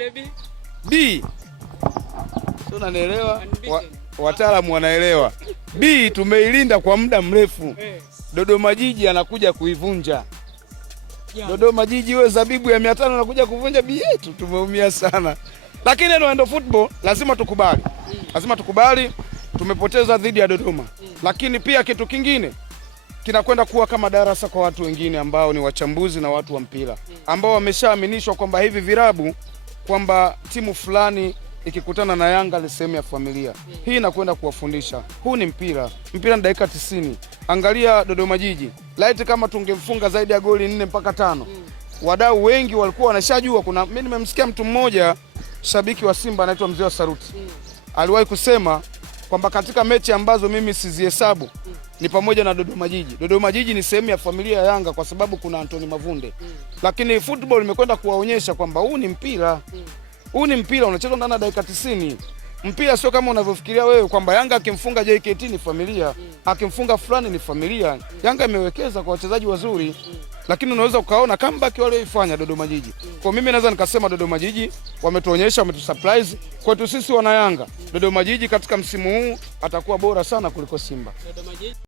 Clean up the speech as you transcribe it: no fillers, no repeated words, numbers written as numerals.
ile B. B. Sio, unanielewa? Wataalamu wanaelewa. B tumeilinda kwa muda mrefu. Dodoma Jiji anakuja kuivunja. Dodoma Jiji wewe zabibu ya 500 anakuja kuvunja B yetu, tumeumia sana. Lakini ndio football, lazima tukubali. Lazima tukubali tumepoteza dhidi ya Dodoma. Lakini pia kitu kingine kinakwenda kuwa kama darasa kwa watu wengine ambao ni wachambuzi na watu wa mpira ambao wameshaaminishwa kwamba hivi virabu kwamba timu fulani ikikutana na Yanga ni sehemu ya familia. Hii inakwenda kuwafundisha. Huu ni mpira. Mpira ni dakika 90. Angalia Dodoma Jiji. Laiti kama tungemfunga zaidi ya goli 4 mpaka 5. Wadau wengi walikuwa wanashajua. Mimi nimemsikia mtu mmoja shabiki wa Simba anaitwa Mzee wa Saruti. Aliwahi kusema kwamba katika mechi ambazo mimi sizihesabu ni pamoja na Dodoma Jiji. Dodoma Jiji ni sehemu ya familia ya Yanga kwa sababu kuna Anthony Mavunde. Lakini football imekwenda kuwaonyesha kwamba huu ni mpira. Huu ni mpira unachezwa ndani ya dakika 90. Mpira sio kama unavyofikiria wewe kwamba Yanga akimfunga JKT ni familia, akimfunga fulani ni familia. Yanga imewekeza kwa wachezaji wazuri, lakini unaweza ukaona comeback walioifanya Dodoma Jiji. Kwa mimi naweza nikasema Dodoma Jiji wametuonyesha, wametusurprise. Kwetu sisi wana Yanga, Dodoma Jiji katika msimu huu atakuwa bora sana kuliko Simba.